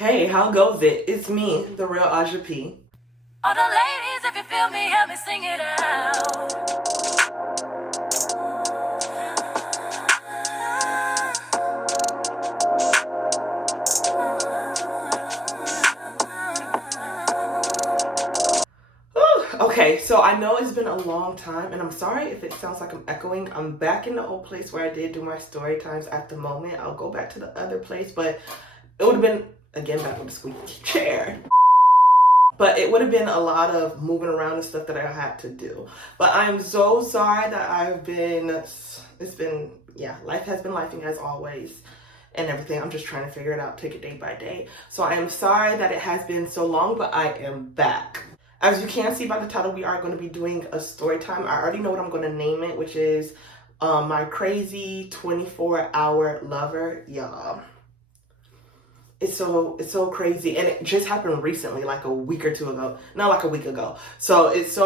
Hey, how goes it? It's me, the real Aja P. All the ladies, if you feel me, help me sing it out. Whew. Okay, so I know it's been a long time, and I'm sorry if it sounds like I'm echoing. I'm back in the old place where I did do my story times at the moment. I'll go back to the other place, but it would have been, again, back with the squeaky chair. But it would have been a lot of moving around and stuff that I had to do. But I'm so sorry that life has been lifing as always and everything. I'm just trying to figure it out, take it day by day. So I am sorry that it has been so long, but I am back. As you can see by the title, we are going to be doing a story time. I already know what I'm going to name it, which is My Crazy 24-Hour Lover. Y'all. It's so crazy, and it just happened recently, like a week or two ago. Not like a week ago. So it's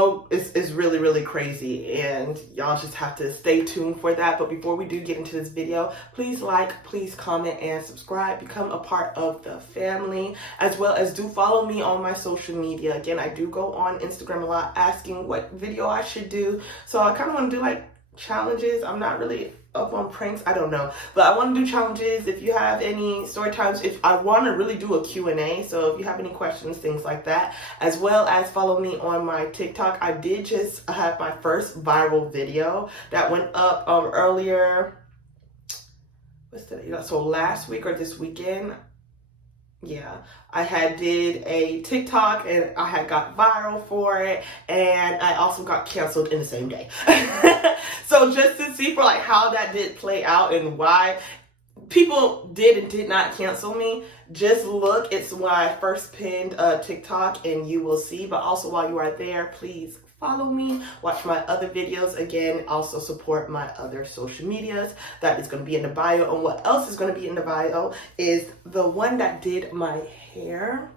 really, really crazy, and y'all just have to stay tuned for that. But before we do get into this video, please like, please comment, and subscribe. Become a part of the family, as well as do follow me on my social media. Again, I do go on Instagram a lot asking what video I should do. So I kind of want to do like challenges. I'm not really up on pranks, I don't know, but I want to do challenges. If you have any story times, if I want to really do a Q&A, so if you have any questions, things like that, as well as follow me on my TikTok. I did just have my first viral video that went up earlier, what's today? So last week or this weekend. Yeah, I had did a TikTok and I had got viral for it, and I also got canceled in the same day. So just to see for like how that did play out and why people did and did not cancel me, just look. It's when I first pinned TikTok, and you will see. But also while you are there, please follow me, watch my other videos. Again, also support my other social medias. That is going to be in the bio. And what else is going to be in the bio is the one that did my hair.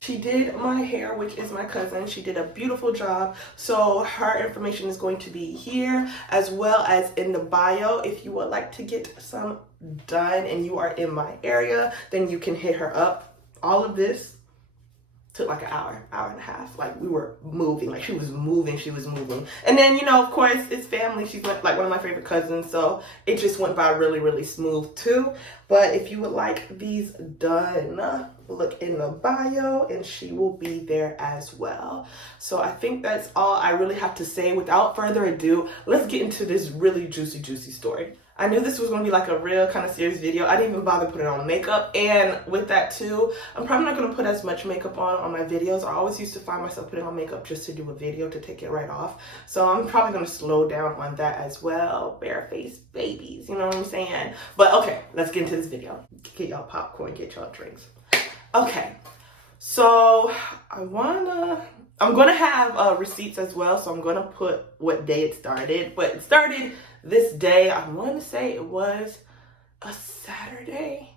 She did my hair, which is my cousin. She did a beautiful job. So her information is going to be here, as well as in the bio. If you would like to get some done and you are in my area, then you can hit her up. All of this took like an hour and a half. Like, we were moving, like she was moving. And then, you know, of course, it's family. She's like one of my favorite cousins. So it just went by really, really smooth too. But if you would like these done, look in the bio and she will be there as well. So I think that's all I really have to say. Without further ado, let's get into this really juicy story. I knew this was going to be like a real kind of serious video. I didn't even bother putting on makeup. And with that too, I'm probably not going to put as much makeup on my videos. I always used to find myself putting on makeup just to do a video to take it right off. So I'm probably going to slow down on that as well. Barefaced babies, you know what I'm saying? But okay, let's get into this video. Get y'all popcorn, get y'all drinks. Okay, so I'm going to have receipts as well. So I'm going to put what day it started. But it started this day. I want to say it was a Saturday,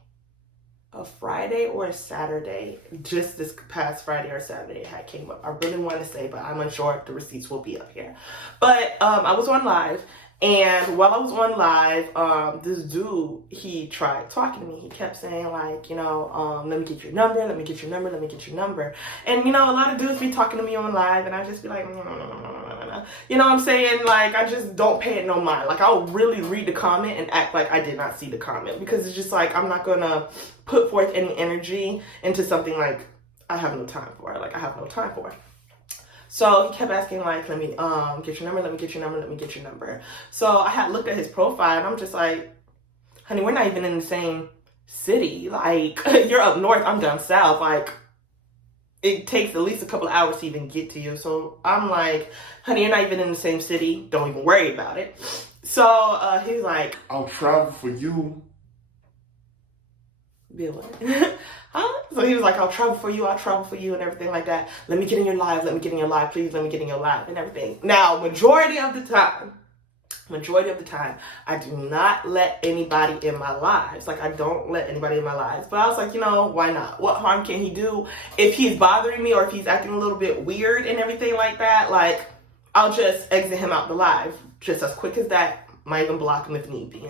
a Friday or a Saturday. Just this past Friday or Saturday it had came up. I really want to say, but I'm unsure if the receipts will be up here. But I was on live. And while I was on live, this dude, he tried talking to me. He kept saying like, you know, let me get your number, let me get your number, let me get your number. And, you know, a lot of dudes be talking to me on live, and I just be like, you know what I'm saying? Like, I just don't pay it no mind. Like, I'll really read the comment and act like I did not see the comment, because it's just like, I'm not going to put forth any energy into something like I have no time for. Like, I have no time for. So he kept asking like, let me get your number, let me get your number, let me get your number. So I had looked at his profile, and I'm just like, honey, we're not even in the same city. Like, you're up north, I'm down south. Like, it takes at least a couple of hours to even get to you. So I'm like, honey, you're not even in the same city. Don't even worry about it. So he's like, I'll travel for you. Bill, huh? So he was like, I'll travel for you, and everything like that. Let me get in your live, please, let me get in your live and everything. Now, majority of the time, I do not let anybody in my lives. Like, I don't let anybody in my lives. But I was like, you know, why not? What harm can he do? If he's bothering me or if he's acting a little bit weird and everything like that, like, I'll just exit him out the live just as quick as that. Might even block him if need be.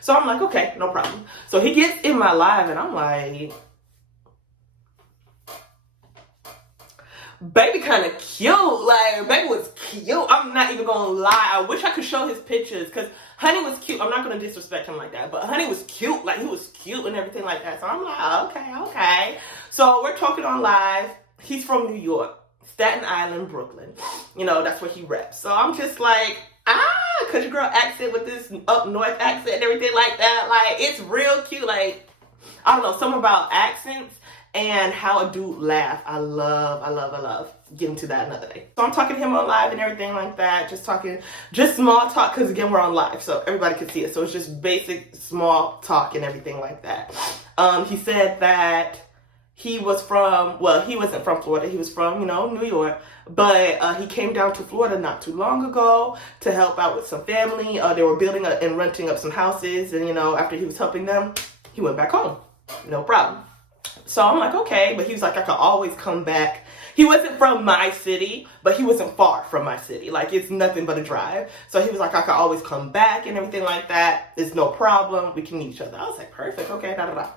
So I'm like, okay, no problem. So he gets in my live and I'm like, baby kind of cute. Like, baby was cute. I'm not even gonna lie. I wish I could show his pictures because Honey was cute. I'm not gonna disrespect him like that, but Honey was cute. Like, he was cute and everything like that. So I'm like, okay. So we're talking on live. He's from New York, Staten Island, Brooklyn. You know, that's where he reps. So I'm just like, country girl accent with this up north accent and everything like that. Like, it's real cute. Like, I don't know, something about accents and how a dude laugh. I love. Get into that another day. So I'm talking to him on live and everything like that. Just small talk, because again, we're on live, so everybody can see it. So it's just basic small talk and everything like that. He said that he was from, well, he wasn't from Florida. He was from, New York. But he came down to Florida not too long ago to help out with some family. They were building and renting up some houses. And, after he was helping them, he went back home. No problem. So I'm like, okay. But he was like, I could always come back. He wasn't from my city, but he wasn't far from my city. Like, it's nothing but a drive. So he was like, I could always come back and everything like that. It's no problem. We can meet each other. I was like, perfect. Okay, da.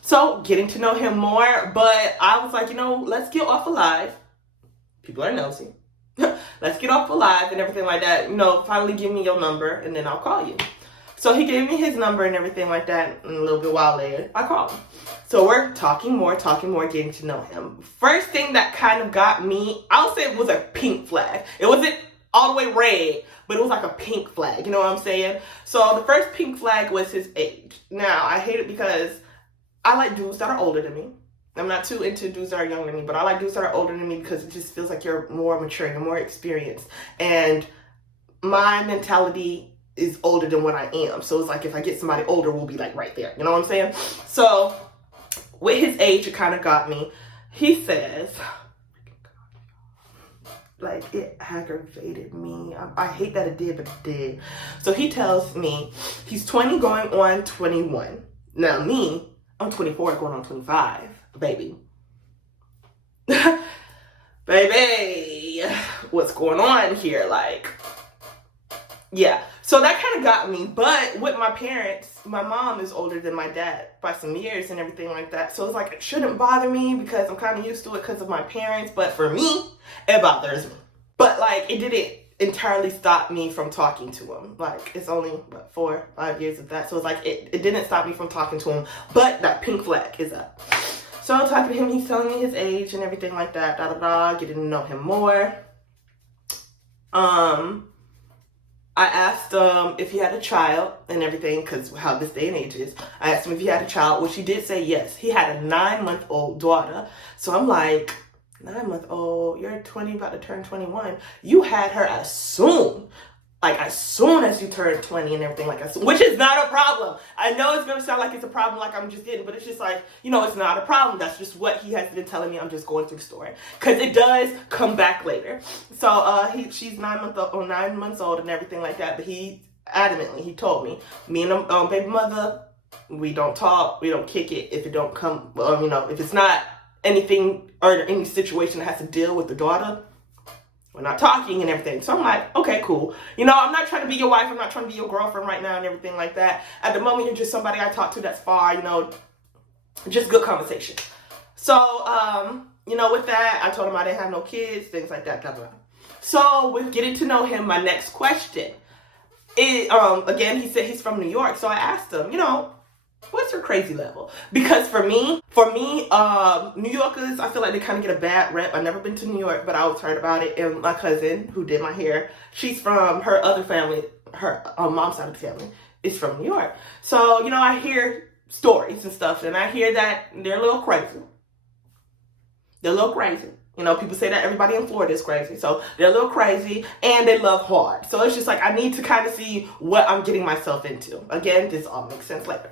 So getting to know him more. But I was like, let's get off of live. People are nosy. Let's get off of live and everything like that. Finally give me your number and then I'll call you. So he gave me his number and everything like that. And a little bit while later, I called him. So we're talking more, getting to know him. First thing that kind of got me, I would say it was a pink flag. It wasn't all the way red, but it was like a pink flag. You know what I'm saying? So the first pink flag was his age. Now, I hate it because I like dudes that are older than me. I'm not too into dudes that are younger than me, but I like dudes that are older than me because it just feels like you're more mature, you're more experienced. And my mentality is older than what I am. So it's like if I get somebody older, we'll be like right there. You know what I'm saying? So with his age, it kind of got me. He says, like, it aggravated me. I hate that it did, but it did. So he tells me he's 20 going on 21. Now me, I'm 24 going on 25. Baby. Baby. What's going on here? Like, yeah. So that kind of got me. But with my parents, my mom is older than my dad by some years and everything like that. So it's like, it shouldn't bother me because I'm kind of used to it because of my parents. But for me, it bothers me. But like, it didn't entirely stop me from talking to him. Like, it's only, 4-5 years of that. So it's like, it didn't stop me from talking to him. But that pink flag is up. So I'm talking to him. He's telling me his age and everything like that. Getting to know him more. I asked him if he had a child and everything, because how this day and age is. I asked him if he had a child, which he did say yes. He had a 9-month-old daughter. So I'm like, 9-month-old, you're 20, about to turn 21. You had her as soon as you turned 20 and everything, which is not a problem. I know it's going to sound like it's a problem, like I'm just getting, but it's just like, it's not a problem. That's just what he has been telling me. I'm just going through the story. Because it does come back later. So she's 9 months old and everything like that, but he told me and baby mother, we don't talk, we don't kick it if it don't come, if it's not anything or any situation that has to deal with the daughter, we're not talking and everything. So I'm like, okay, cool. I'm not trying to be your wife. I'm not trying to be your girlfriend right now and everything like that. At the moment, you're just somebody I talk to that's far, just good conversation. So, with that, I told him I didn't have no kids, things like that, blah, blah. So with getting to know him, my next question is, again, he said he's from New York. So I asked him, what's your crazy level? Because for me, New Yorkers, I feel like they kind of get a bad rep. I've never been to New York, but I always heard about it. And my cousin, who did my hair, she's from her other family, her mom's side of the family is from New York. So, I hear stories and stuff, and I hear that they're a little crazy. People say that everybody in Florida is crazy. So they're a little crazy and they love hard. So it's just like, I need to kind of see what I'm getting myself into. Again, this all makes sense later.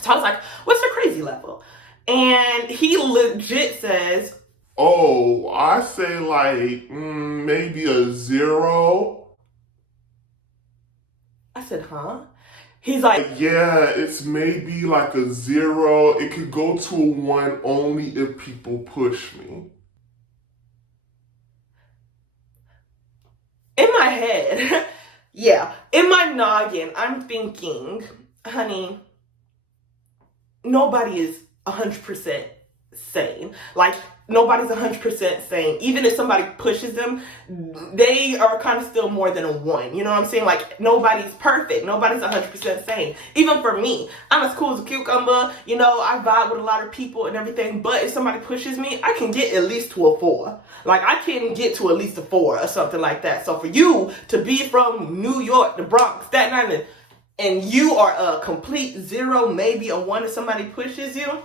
So I was like, what's the crazy level? And he legit says, oh, I say like maybe a 0. I said, huh? He's like, yeah, it's maybe like a 0. It could go to a 1 only if people push me. In my head, Yeah, in my noggin, I'm thinking, honey, nobody is 100% sane. Like, nobody's 100% sane. Even if somebody pushes them, they are kind of still more than a 1. You know what I'm saying? Like, nobody's perfect. Nobody's 100% sane. Even for me, I'm as cool as a cucumber. You know, I vibe with a lot of people and everything. But if somebody pushes me, I can get at least to a 4. Like, I can get to at least a 4 or something like that. So for you to be from New York, the Bronx, Staten Island, and you are a complete 0, maybe a 1 if somebody pushes you,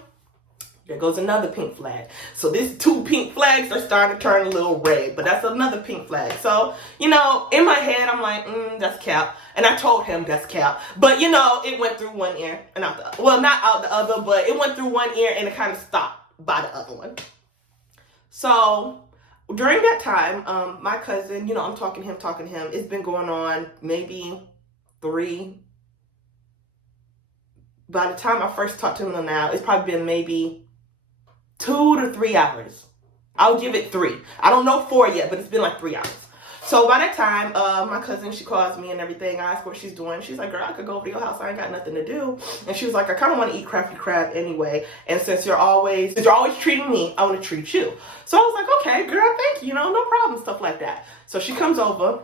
there goes another pink flag. So these 2 pink flags are starting to turn a little red, but that's another pink flag. So, you know, in my head, I'm like, that's cap. And I told him that's cap. But, you know, it went through one ear and out the other. Well, not out the other, but it went through one ear and it kind of stopped by the other one. So during that time, my cousin, you know, I'm talking to him. It's been going on maybe 3. By the time I first talked to him till now, it's probably been maybe 2 to 3 hours. I'll give it 3. I don't know 4 yet, but it's been like 3 hours. So by that time, my cousin, she calls me and everything. I ask her what she's doing. She's like, girl, I could go over to your house. I ain't got nothing to do. And she was like, I kind of want to eat Crafty Crab anyway. And since you're always treating me, I want to treat you. So I was like, okay, girl, thank you. You know, no problem, stuff like that. So she comes over.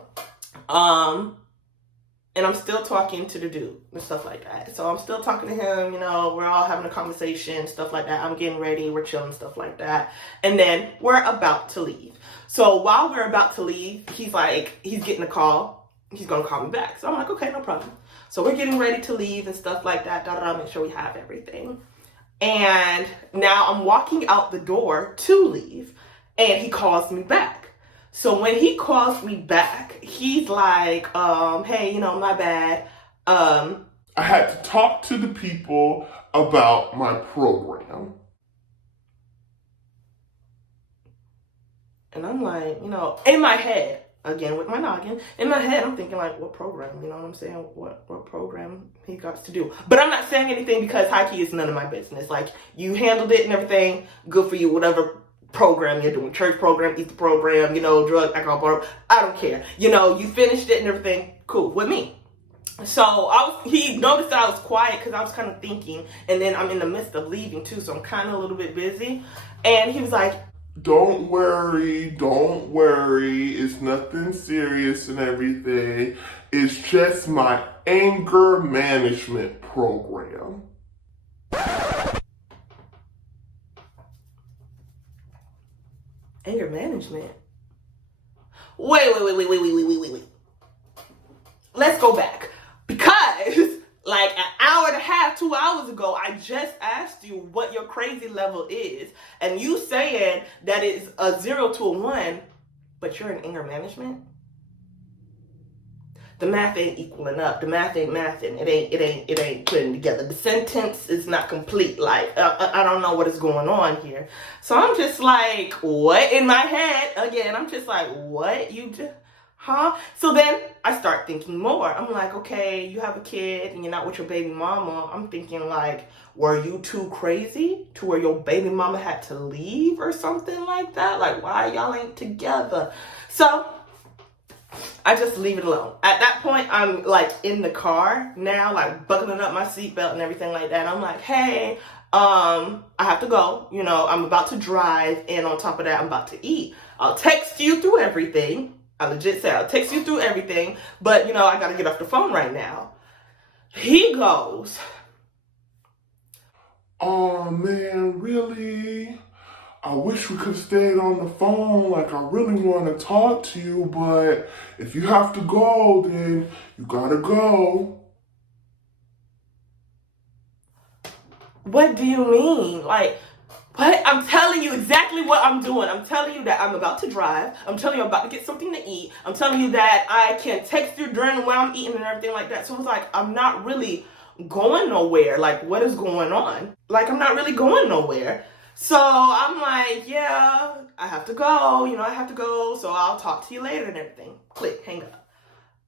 And I'm still talking to the dude and stuff like that. So I'm still talking to him, you know, we're all having a conversation, stuff like that. I'm getting ready, we're chilling, stuff like that. And then we're about to leave. So while we're about to leave, he's getting a call. He's going to call me back. So I'm like, okay, no problem. So we're getting ready to leave and stuff like that. Make sure we have everything. And now I'm walking out the door to leave. And he calls me back. So when he calls me back, he's like, hey, you know, my bad. I had to talk to the people about my program. And I'm like, you know, in my head, again with my noggin, in my head, I'm thinking like, what program? You know what I'm saying? What program he got to do? But I'm not saying anything because high key is none of my business. Like, you handled it and everything, good for you, whatever program you're doing, church program, Easter program, you know, drug, alcohol program, I don't care. You know, you finished it and everything, cool, with me. So he noticed that I was quiet because I was kind of thinking, and then I'm in the midst of leaving too, so I'm kind of a little bit busy. And he was like, don't worry, it's nothing serious and everything. It's just my anger management program. Anger management? Wait. Let's go back. Because, like, an hour and a half, 2 hours ago, I just asked you what your crazy level is. And you saying that it's a 0 to a 1, but you're in anger management? The math ain't equaling up. The math ain't mathing. It ain't putting together. The sentence is not complete. Like, I don't know what is going on here. So I'm just like, what? In my head, again, I'm just like, what? You just, huh? So then I start thinking more. I'm like, okay, you have a kid and you're not with your baby mama. I'm thinking like, were you too crazy to where your baby mama had to leave or something like that? Like, why y'all ain't together? So I just leave it alone. At that point, I'm like in the car now, like buckling up my seatbelt and everything like that. And I'm like, hey, I have to go. You know, I'm about to drive. And on top of that, I'm about to eat. I'll text you through everything. I legit say I'll text you through everything. But, you know, I got to get off the phone right now. He goes, oh, man, really? I wish we could have stayed on the phone. Like, I really want to talk to you, but if you have to go, then you gotta go. What do you mean? Like, what? I'm telling you exactly what I'm doing. I'm telling you that I'm about to drive. I'm telling you I'm about to get something to eat. I'm telling you that I can text you during when I'm eating and everything like that. So it's like, I'm not really going nowhere. Like, what is going on? Like, I'm not really going nowhere. So I'm like, yeah, I have to go. You know, I have to go. So I'll talk to you later and everything. Click, hang up.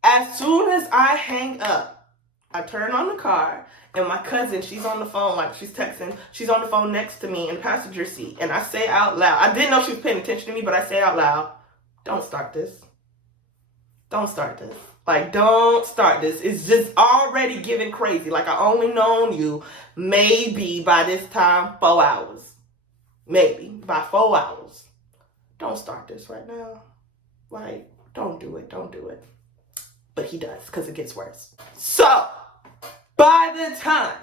As soon as I hang up, I turn on the car. And my cousin, she's on the phone, like she's texting. She's on the phone next to me in the passenger seat. And I say out loud, I didn't know she was paying attention to me, but I say out loud, don't start this. Don't start this. Like, don't start this. It's just already getting crazy. Like, I only known you maybe by this time 4 hours. Maybe by 4 hours. Don't start this right now. Like, don't do it. Don't do it. But he does, because it gets worse. So, by the time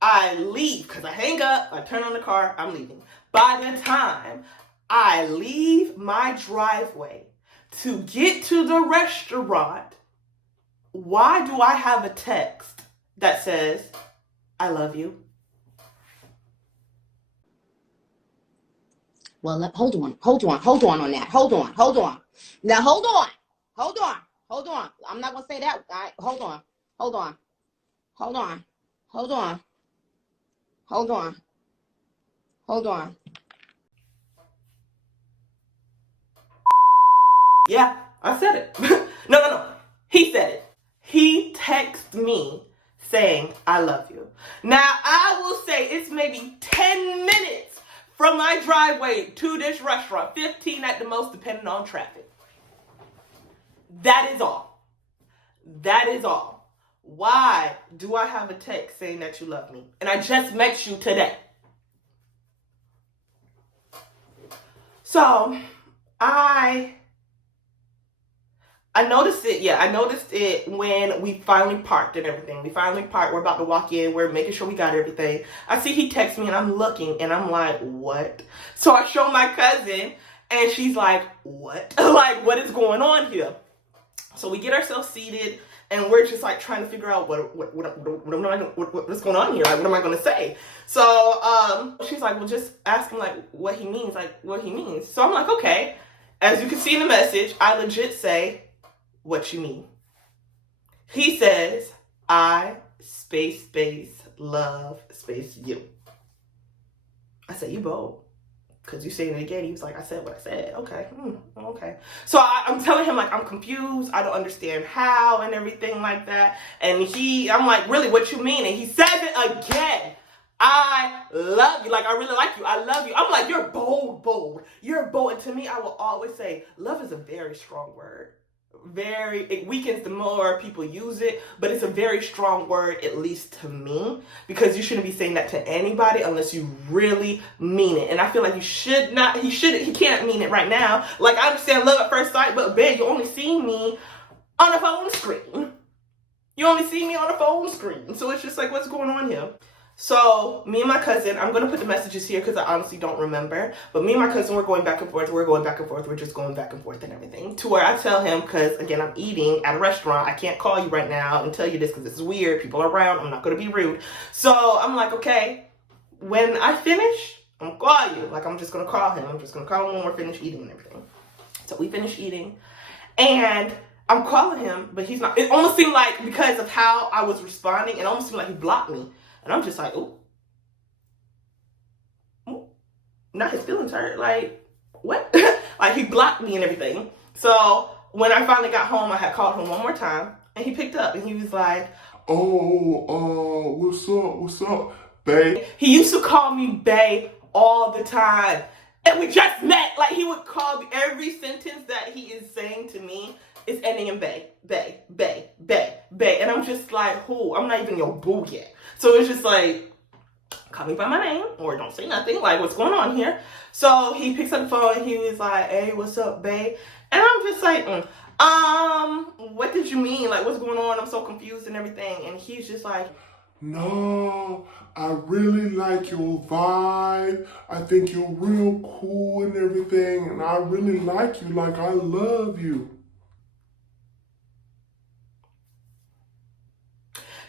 I leave, because I hang up, I turn on the car, I'm leaving. By the time I leave my driveway to get to the restaurant, why do I have a text that says, I love you? Well, hold on on that. Hold on. Now, hold on. I'm not going to say that. All right, hold on. Yeah, I said it. No. He said it. He texted me saying, I love you. Now, I will say it's maybe 10 minutes from my driveway to this restaurant, 15 at the most, depending on traffic. That is all. Why do I have a text saying that you love me? And I just met you today. So, I noticed it. Yeah, I noticed it when we finally parked and everything. We finally parked. We're about to walk in. We're making sure we got everything. I see he texts me and I'm looking and I'm like, what? So I show my cousin and she's like, what? Like, what is going on here? So we get ourselves seated and we're just like trying to figure out what's going on here. Like, what am I going to say? So she's like, well, just ask him like what he means. So I'm like, okay. As you can see in the message, I legit say, what you mean? He says, I space love space you. I said, you bold. Because you saying it again. He was like, I said what I said. Okay. Okay. So I'm telling him like I'm confused. I don't understand how and everything like that. And I'm like, really, what you mean? And he says it again. I love you. Like, I really like you. I love you. I'm like, you're bold. You're bold. And to me, I will always say, love is a very strong word. It weakens the more people use it, but it's a very strong word, at least to me, because you shouldn't be saying that to anybody unless you really mean it. And I feel like he can't mean it right now. Like, I understand love at first sight, but babe, you only see me on a phone screen. So it's just like, what's going on here? So me and my cousin, I'm going to put the messages here because I honestly don't remember. But me and my cousin, we're going back and forth. We're just going back and forth and everything. To where I tell him, because again, I'm eating at a restaurant. I can't call you right now and tell you this because it's weird. People are around. I'm not going to be rude. So I'm like, okay, when I finish, I'm going to call you. Like, I'm just going to call him. When we're finished eating and everything. So we finished eating. And I'm calling him, but he's not. It almost seemed like, because of how I was responding, it almost seemed like he blocked me. And I'm just like, ooh. Not his feelings hurt. Like, what? Like, he blocked me and everything. So when I finally got home, I had called him one more time. And he picked up and he was like, oh, what's up, babe? He used to call me bae all the time. And we just met. Like, he would call me, every sentence that he is saying to me is ending in bae. And I'm just like, who? I'm not even your boo yet. So it's just like, call me by my name or don't say nothing. Like, what's going on here? So he picks up the phone and he was like, hey, what's up, babe? And I'm just like, what did you mean? Like, what's going on? I'm so confused and everything. And he's just like, no, I really like your vibe. I think you're real cool and everything. And I really like you. Like, I love you.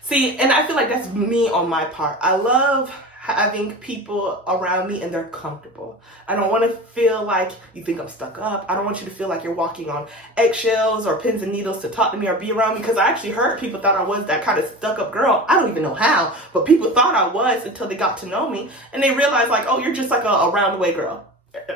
See, and I feel like that's me on my part. I love having people around me and they're comfortable. I don't want to feel like you think I'm stuck up. I don't want you to feel like you're walking on eggshells or pins and needles to talk to me or be around me, because I actually heard people thought I was that kind of stuck up girl. I don't even know how, but people thought I was until they got to know me and they realized like, oh, you're just like a round the way girl.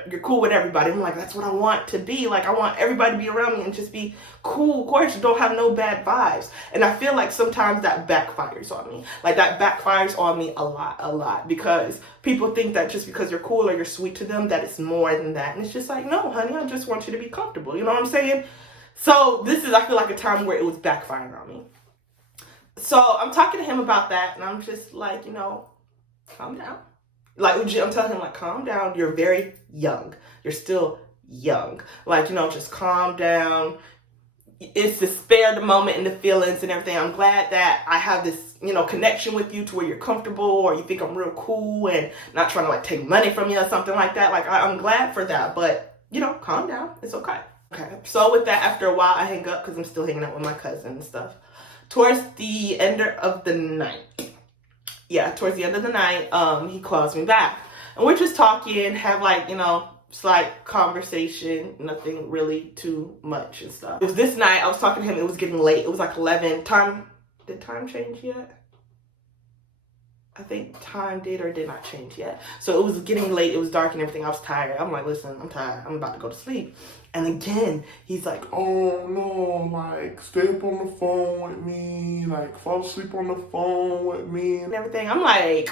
You're cool with everybody. I'm like, that's what I want to be. Like, I want everybody to be around me and just be cool. Of course, you don't have no bad vibes. And I feel like sometimes that backfires on me. Like, that backfires on me a lot. Because people think that just because you're cool or you're sweet to them, that it's more than that. And it's just like, no, honey, I just want you to be comfortable. You know what I'm saying? So this is, I feel like, a time where it was backfiring on me. So I'm talking to him about that, and I'm just like, you know, calm down. Like, I'm telling him, like, calm down. You're very young. You're still young. Like, you know, just calm down. It's to spare the moment and the feelings and everything. I'm glad that I have this, you know, connection with you to where you're comfortable, or you think I'm real cool and not trying to, like, take money from you or something like that. Like, I'm glad for that, but, you know, calm down. It's okay. Okay. So with that, after a while, I hang up because I'm still hanging out with my cousin and stuff. Towards the end of the night, he calls me back. And we're just talking, have, like, you know, slight conversation, nothing really too much and stuff. It was this night, I was talking to him, it was getting late. It was like 11. Did time change yet? I think time did or did not change yet. So it was getting late, it was dark and everything. I was tired. I'm like, listen, I'm tired. I'm about to go to sleep. And again, he's like, oh no, like, stay up on the phone with me, like, fall asleep on the phone with me. And everything. I'm like,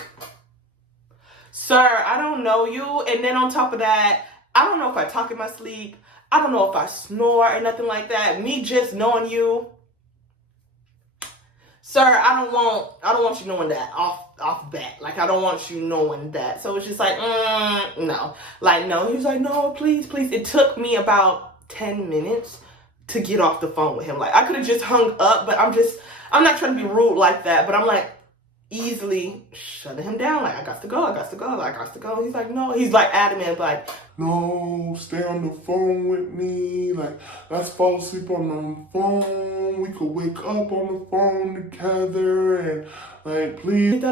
sir, I don't know you. And then on top of that, I don't know if I talk in my sleep. I don't know if I snore or nothing like that. Me just knowing you, sir, I don't want you knowing that off bat. Like, I don't want you knowing that. So it's just like, no. Like, no. He's like, no, please, please. It took me about 10 minutes to get off the phone with him. Like, I could have just hung up, but I'm not trying to be rude like that, but I'm like, easily shutting him down. Like, I got to go. He's like, no. He's like adamant, like, no, stay on the phone with me. Like, let's fall asleep on the phone. We could wake up on the phone together. And, like, please.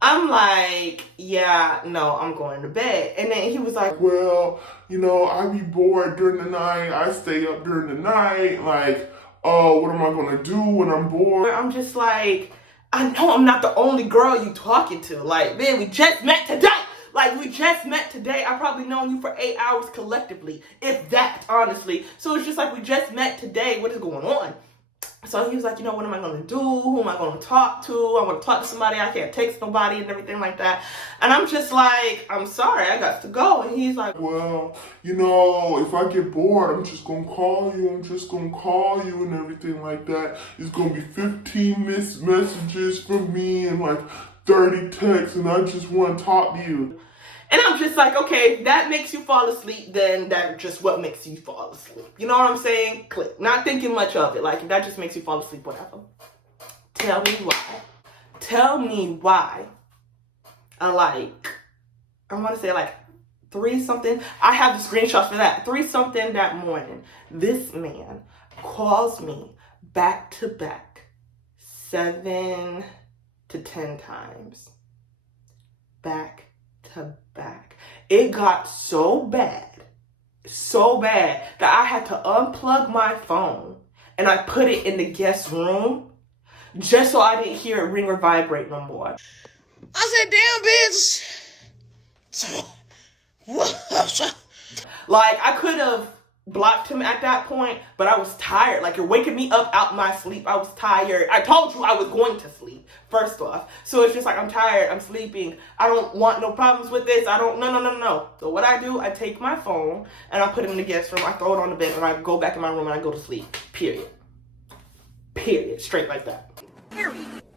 I'm like, yeah, no, I'm going to bed. And then he was like, well, you know, I be bored during the night. I stay up during the night. Like, what am I going to do when I'm bored? I'm just like, I know I'm not the only girl you talking to. Like, man, we just met today. I've probably known you for 8 hours collectively, if that, honestly. So it's just like, we just met today. What is going on? So he was like, you know, what am I going to do? Who am I going to talk to? I want to talk to somebody. I can't text nobody and everything like that. And I'm just like, I'm sorry, I got to go. And he's like, well, you know, if I get bored, I'm just going to call you. And everything like that. It's going to be 15 missed messages from me and like 30 texts. And I just want to talk to you. And I'm just like, okay, if that makes you fall asleep, then that's just what makes you fall asleep. You know what I'm saying? Click. Not thinking much of it. Like, if that just makes you fall asleep, whatever. Tell me why. I want to say like 3-something. I have the screenshots for that. 3-something that morning. This man calls me back to back 7 to 10 times. Back to back. It got so bad that I had to unplug my phone and I put it in the guest room just so I didn't hear it ring or vibrate no more. I said, damn, bitch. Like, I could have blocked him at that point, but I was tired. Like, you're waking me up out my sleep. I was tired. I told you I was going to sleep, first off. So it's just like, I'm tired. I'm sleeping. I don't want no problems with this. No. So what I do, I take my phone and I put it in the guest room. I throw it on the bed and I go back in my room and I go to sleep. Period. Straight like that.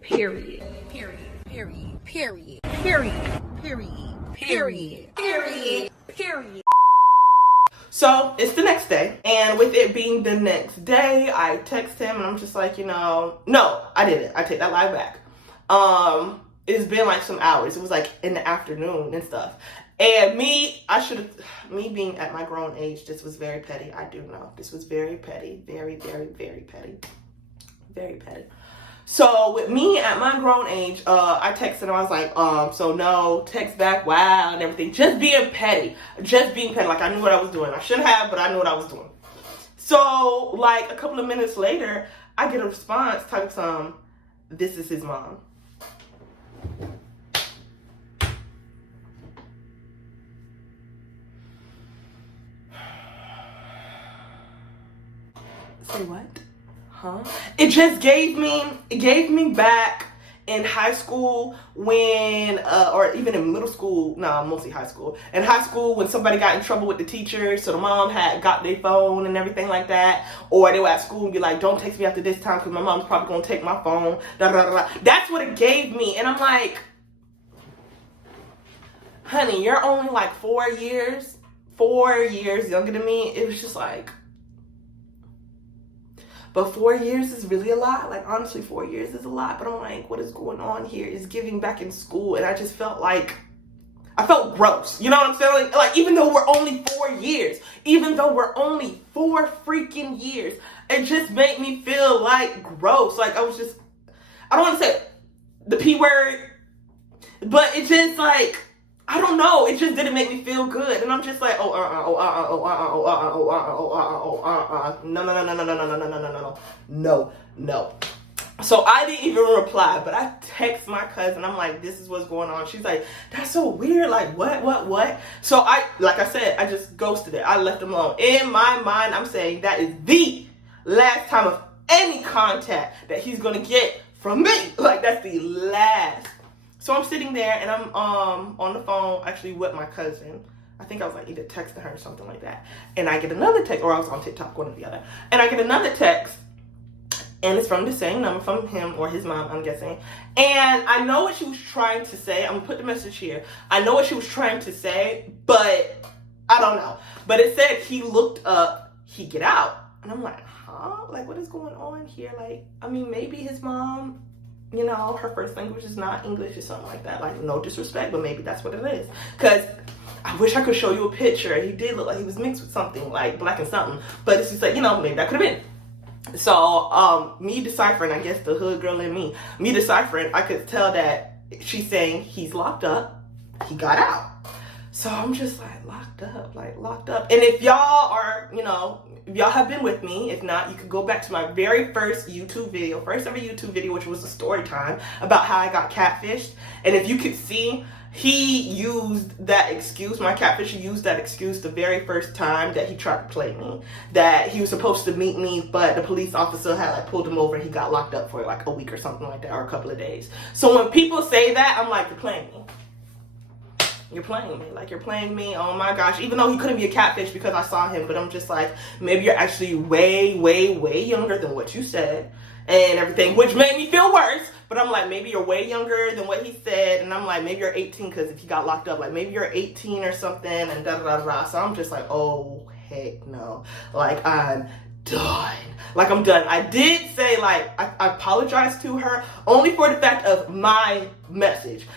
Period. So it's the next day, and with it being the next day, I text him and I'm just like, you know, no, I didn't. I take that lie back. It's been like some hours. It was like in the afternoon and stuff. And me being at my grown age, this was very petty. I do know. This was very petty. Very, very, very petty. Very petty. So with me at my grown age, I texted him. I was like, so no, text back, wow, and everything. Just being petty. Like, I knew what I was doing. I shouldn't have, but I knew what I was doing. So, like, a couple of minutes later, I get a response, type some, this is his mom. Say what? Huh? It gave me back in high school when, or even in middle school, no, mostly high school. In high school when somebody got in trouble with the teacher, so the mom had got their phone and everything like that, or they were at school and be like, don't text me after this time because my mom's probably going to take my phone, da, da, da, da. That's what it gave me. And I'm like, honey, you're only like 4 years younger than me. It was just like, but 4 years is really a lot. Like, honestly, 4 years is a lot. But I'm like, what is going on here? Is giving back in school. And I just felt like, I felt gross. You know what I'm saying? Like, even though we're only 4 years, even though we're only 4 freaking years, it just made me feel like gross. Like, I was just, I don't want to say the P word, but it just like, I don't know. It just didn't make me feel good. And I'm just like, no. So I didn't even reply, but I text my cousin. I'm like, this is what's going on. She's like, that's so weird. Like, what? So like I said, I just ghosted it. I left him alone. In my mind, I'm saying that is the last time of any contact that he's going to get from me. Like, that's the last. So I'm sitting there and I'm on the phone actually with my cousin. I think I was like either texting her or something like that. And I get another text, or I was on TikTok, one or the other. And I get another text, and it's from the same number, from him or his mom, I'm guessing. And I know what she was trying to say. I'm gonna put the message here. I know what she was trying to say, but I don't know. But it said he looked up, he get out. And I'm like, huh? Like, what is going on here? Like, I mean, maybe his mom, you know, her first language is not English or something like that. Like, no disrespect, but maybe that's what it is. Because I wish I could show you a picture. He did look like he was mixed with something, like black and something. But it's just like, you know, maybe that could have been. So, me deciphering, I guess the hood girl in me deciphering, I could tell that she's saying he's locked up, he got out. So I'm just like, locked up. And if y'all are, you know, if y'all have been with me, if not, you could go back to my very first ever YouTube video, which was a story time about how I got catfished. And if you could see, he used that excuse, my catfisher used that excuse the very first time that he tried to play me. That he was supposed to meet me, but the police officer had like pulled him over and he got locked up for like a week or something like that, or a couple of days. So when people say that, I'm like, you're playing me. You're playing me. Like, you're playing me. Oh my gosh. Even though he couldn't be a catfish because I saw him, but I'm just like, maybe you're actually way, way, way younger than what you said and everything, which made me feel worse. But I'm like, maybe you're way younger than what he said. And I'm like, maybe you're 18 because if he got locked up, like maybe you're 18 or something and da da da da. So I'm just like, oh, heck no. Like, I'm done. Like, I'm done. I did say, like, I apologized to her only for the fact of my message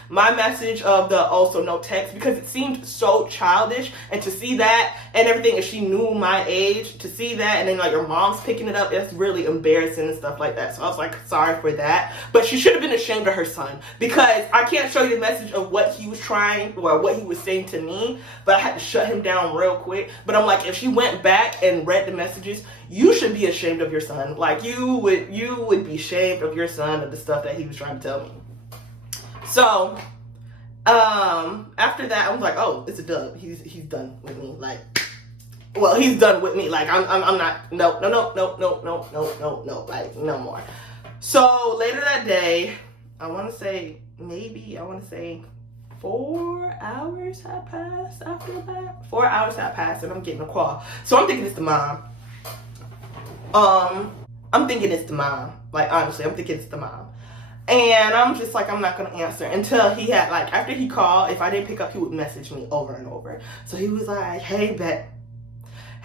of the also no text, because it seemed so childish. And to see that and everything, if she knew my age, to see that and then like your mom's picking it up, it's really embarrassing and stuff like that. So I was like, sorry for that. But she should have been ashamed of her son, because I can't show you the message of what he was trying or what he was saying to me, but I had to shut him down real quick. But I'm like, if she went back and read the messages, you should be ashamed of your son. Like, you would be ashamed of your son, of the stuff that he was trying to tell me. So, after that, I was like, oh, it's a dub. He's done with me. Like, well, he's done with me. Like, I'm not, no, like, no more. So, later that day, I want to say 4 hours had passed after that. 4 hours had passed, and I'm getting a call. So, I'm thinking it's the mom. Like, honestly, I'm thinking it's the mom. And I'm just like, I'm not going to answer until he had, like, after he called, if I didn't pick up, he would message me over and over. So he was like, hey, babe,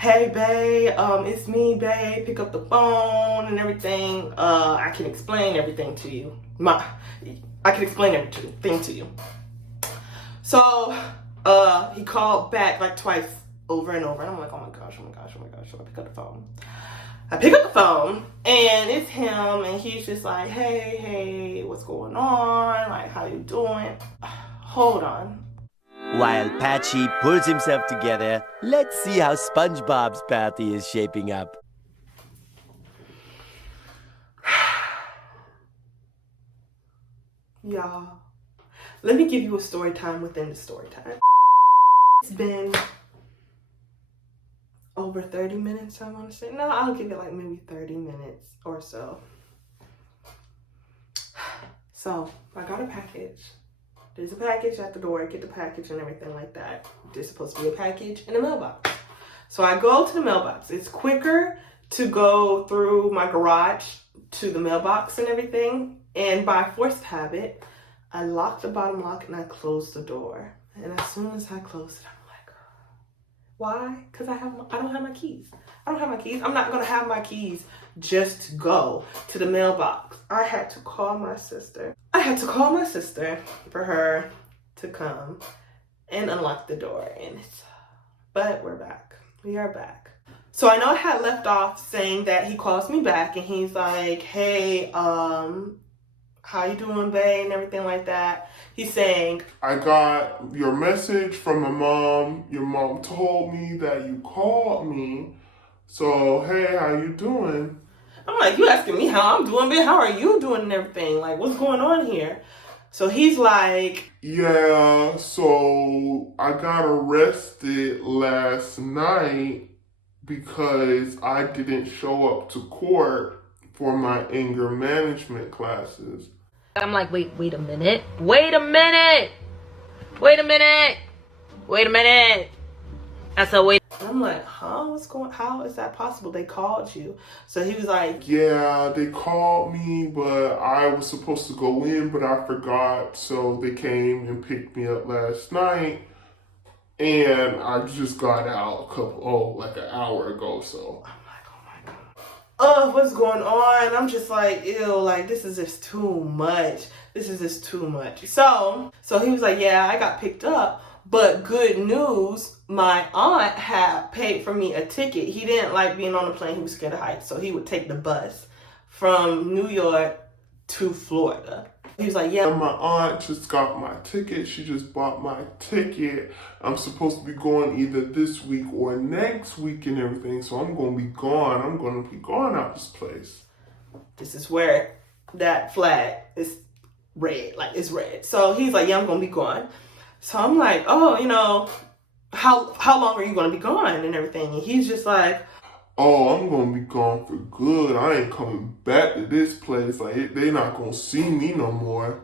it's me, babe, pick up the phone and everything. I can explain everything to you. I can explain everything to you. So, he called back like twice over and over. And I'm like, oh my gosh. So I pick up the phone. I pick up the phone, and it's him, and he's just like, hey, what's going on? Like, how you doing? Hold on. While Patchy pulls himself together, let's see how SpongeBob's party is shaping up. Y'all, let me give you a story time within the story time. It's been over 30 minutes, I want to say. No, I'll give it like maybe 30 minutes or so So I got a package. There's a package at the door. I get the package and everything like that. There's supposed to be a package in the mailbox. So I go to the mailbox. It's quicker to go through my garage to the mailbox and everything. And by force of habit, I lock the bottom lock and I close the door. And as soon as I close it, I'm like, why? Because I don't have my keys. I don't have my keys. I'm not going to have my keys just to go to the mailbox. I had to call my sister. For her to come and unlock the door. But we're back. We are back. So I know I had left off saying that he calls me back and he's like, hey, how you doing, babe, and everything like that. He's saying, I got your message from my mom. Your mom told me that you called me. So, hey, how you doing? I'm like, you asking me how I'm doing, babe? How are you doing and everything? Like, what's going on here? So he's like, yeah, so I got arrested last night because I didn't show up to court for my anger management classes. I'm like, wait a minute. I said, wait. I'm like, huh? How is that possible? They called you. So he was like, yeah, they called me, but I was supposed to go in, but I forgot. So they came and picked me up last night. And I just got out like an hour ago, so. I'm like, oh my God. Oh, what's going on? I'm just like, ew, like, this is just too much. So he was like, yeah, I got picked up. But good news, my aunt had paid for me a ticket. He didn't like being on the plane. He was scared of heights. So he would take the bus from New York to Florida. He was like, yeah. And my aunt just got my ticket. She just bought my ticket. I'm supposed to be going either this week or next week and everything. So I'm going to be gone. I'm going to be gone out this place. This is where that flag is red. Like, it's red. So he's like, yeah, I'm going to be gone. So I'm like, oh, you know, how long are you going to be gone and everything? And he's just like, oh, I'm going to be gone for good. I ain't coming back to this place. Like, they not going to see me no more.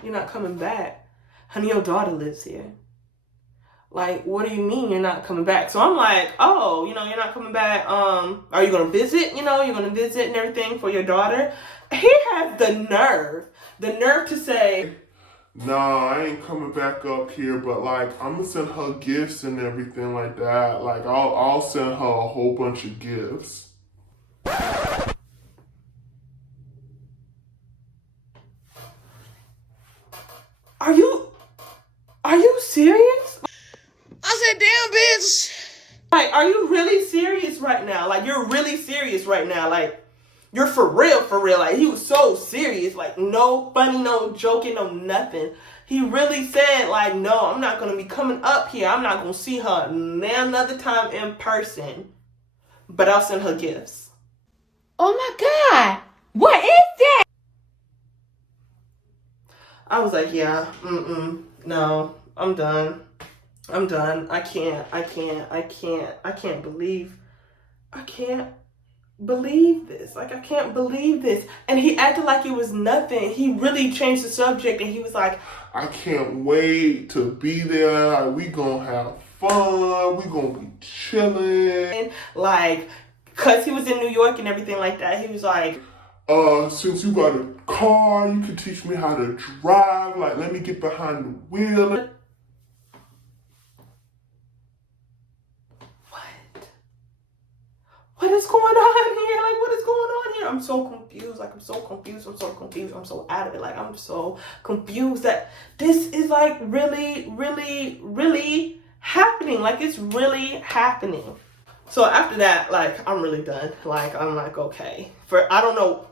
You're not coming back? Honey, your daughter lives here. Like, what do you mean you're not coming back? So I'm like, oh, you know, you're not coming back. Are you going to visit? You know, you're going to visit and everything for your daughter? He has the nerve to say, nah, I ain't coming back up here, but like I'm gonna send her gifts and everything like that. Like I'll send her a whole bunch of gifts. Are you serious? I said, damn, bitch. Like, are you really serious right now? Like, you're really serious right now. Like, you're for real. Like, he was so serious. Like, no funny, no joking, no nothing. He really said, like, no, I'm not going to be coming up here. I'm not going to see her another time in person. But I'll send her gifts. Oh my God. What is that? I was like, yeah, no, I'm done. I can't believe this. Like, I can't believe this. And he acted like it was nothing. He really changed the subject and he was like, I can't wait to be there. Like, we gonna have fun. We gonna be chilling. Like, cause he was in New York and everything like that. He was like, since you got a car, you can teach me how to drive. Like, let me get behind the wheel. What is going on here? Like, what is going on here? I'm so confused. Like, I'm so out of it. Like, I'm so confused that this is like really, really, really happening. Like, it's really happening. So after that, like, I'm really done. Like, I'm like, okay. I don't know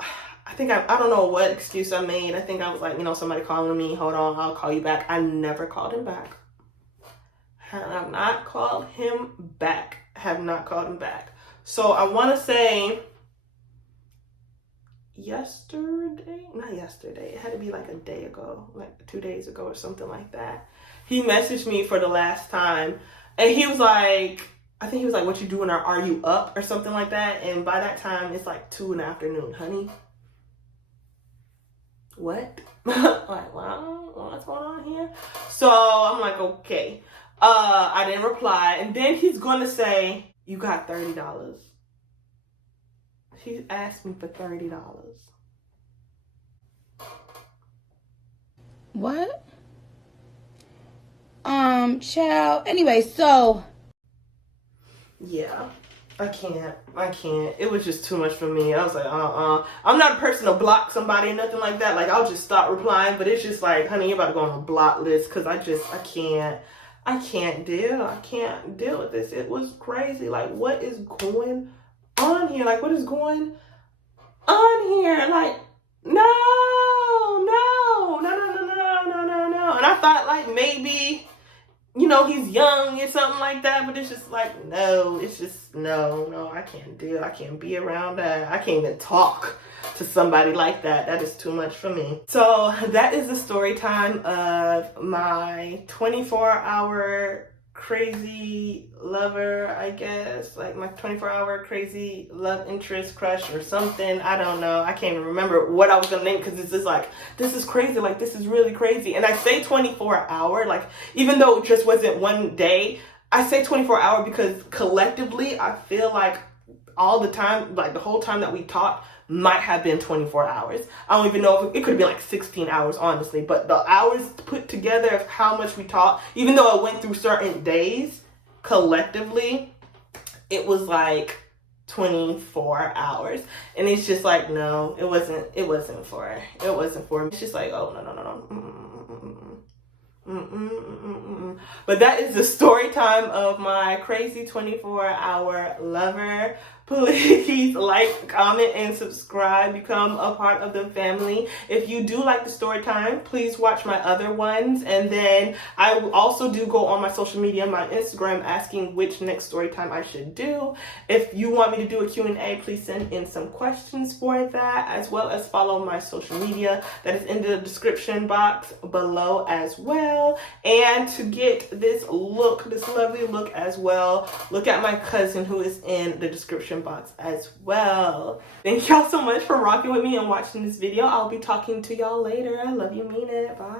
what excuse I made. I think I was like, you know, somebody calling me. Hold on, I'll call you back. I never called him back. Have not called him back. So I want to say not yesterday. It had to be like a day ago, like 2 days ago or something like that. He messaged me for the last time and he was like, I think he was like, what you doing? Are you up or something like that? And by that time, it's like 2 in the afternoon, honey. what? Like, wow, what's going on here? So I'm like, okay. I didn't reply. And then he's going to say, you got $30. He asked me for $30. What? Child. Anyway, so. Yeah. I can't. It was just too much for me. I was like, I'm not a person to block somebody or nothing like that. Like, I'll just stop replying. But it's just like, honey, you're about to go on a block list. Because I can't deal with this. It was crazy. Like, what is going on here? Like, what is going on here? Like, no. And I thought, like, maybe, you know, he's young or something like that, but it's just like, no, it's just, no, I can't be around that. I can't even talk to somebody like that. That is too much for me. So that is the story time of my 24-hour crazy lover, I guess, like my 24-hour crazy love interest crush or something. I don't know. I can't even remember what I was gonna name because it's just like, this is crazy. Like, this is really crazy. And I say 24-hour, like, even though it just wasn't one day, I say 24-hour because collectively I feel like all the time, like the whole time that we talked might have been 24 hours. I don't even know if it could have been like 16 hours, honestly, but the hours put together of how much we talked, even though I went through certain days, collectively, it was like 24 hours. And it's just like, no, it wasn't for me. It's just like, oh, no. But that is the story time of my crazy 24-hour lover. Please like, comment, and subscribe. Become a part of the family. If you do like the story time, please watch my other ones. And then I also do go on my social media, my Instagram, asking which next story time I should do. If you want me to do a Q&A, please send in some questions for that, as well as follow my social media that is in the description box below as well. And to get this lovely look as well, look at my cousin who is in the description box as well. Thank y'all so much for rocking with me and watching this video. I'll be talking to y'all later. I love you, mean it. Bye.